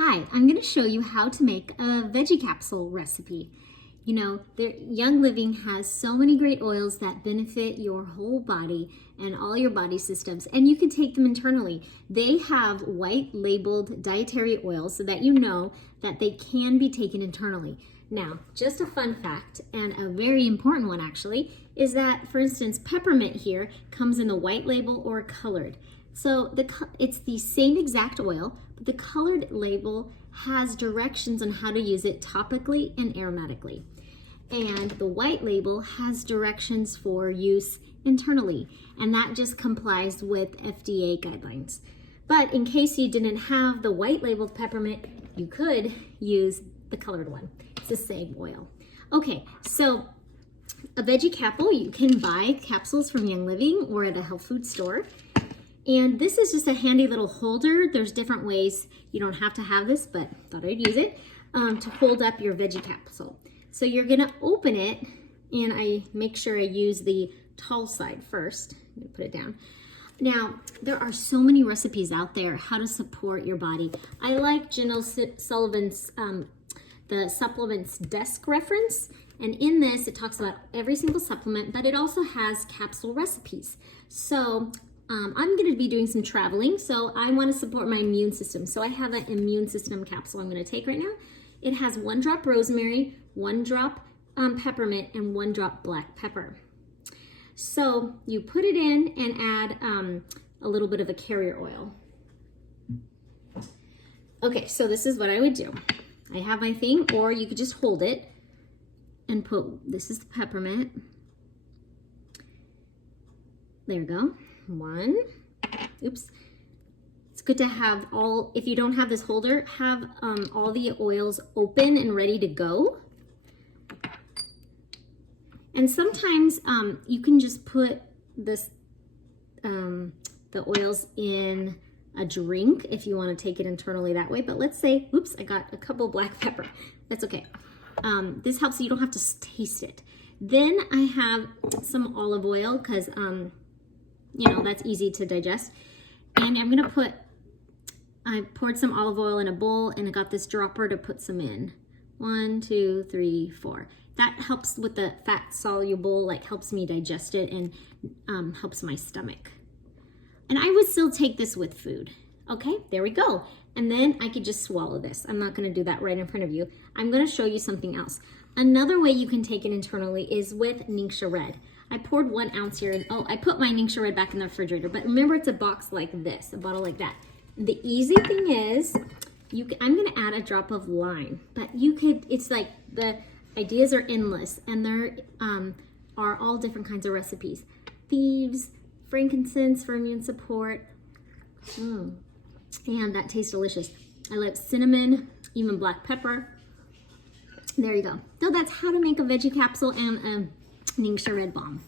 Hi, I'm going to show you how to make a veggie capsule recipe. You know, Young Living has so many great oils that benefit your whole body and all your body systems, and you can take them internally. They have white labeled dietary oils so that you know that they can be taken internally. Now, just a fun fact, and a very important one actually, is that, for instance, peppermint here comes in the white label or colored. So it's the same exact oil, but the colored label has directions on how to use it topically and aromatically. And the white label has directions for use internally, and that just complies with FDA guidelines. But in case you didn't have the white labeled peppermint, you could use the colored one. It's the same oil. Okay, so a veggie capsule, you can buy capsules from Young Living or at a health food store. And this is just a handy little holder. There's different ways, you don't have to have this, but thought I'd use it to hold up your veggie capsule. So you're gonna open it, and I make sure I use the tall side first. I'm gonna put it down. Now, there are so many recipes out there how to support your body. I like Janelle Sullivan's the supplements desk reference, and in this it talks about every single supplement, but it also has capsule recipes. So I'm going to be doing some traveling, so I want to support my immune system. So I have an immune system capsule I'm going to take right now. It has 1 drop rosemary, 1 drop peppermint, and 1 drop black pepper. So you put it in and add a little bit of a carrier oil. Okay, so this is what I would do. I have my thing, or you could just hold it and put, this is the peppermint. There we go. 1. Oops. It's good to have all, if you don't have this holder, have all the oils open and ready to go. And sometimes you can just put this, the oils in a drink if you want to take it internally that way. But let's say, oops, I got a couple black pepper. That's okay. This helps so you don't have to taste it. Then I have some olive oil because you know, that's easy to digest. And I'm gonna I poured some olive oil in a bowl, and I got this dropper to put some in. 1, 2, 3, 4. That helps with the fat soluble, like helps me digest it and helps my stomach. And I would still take this with food. Okay, there we go. And then I could just swallow this. I'm not gonna do that right in front of you. I'm gonna show you something else. Another way you can take it internally is with Ningxia Red. I poured 1 ounce here, and oh, I put my Ningxia Red back in the refrigerator, but remember it's a box like this, a bottle like that. The easy thing is, I'm gonna add a drop of lime, but you could, it's like the ideas are endless, and there are all different kinds of recipes. Thieves, frankincense for immune support, and that tastes delicious. I like cinnamon, even black pepper. There you go. So that's how to make a veggie capsule and a Ningxia Red balm.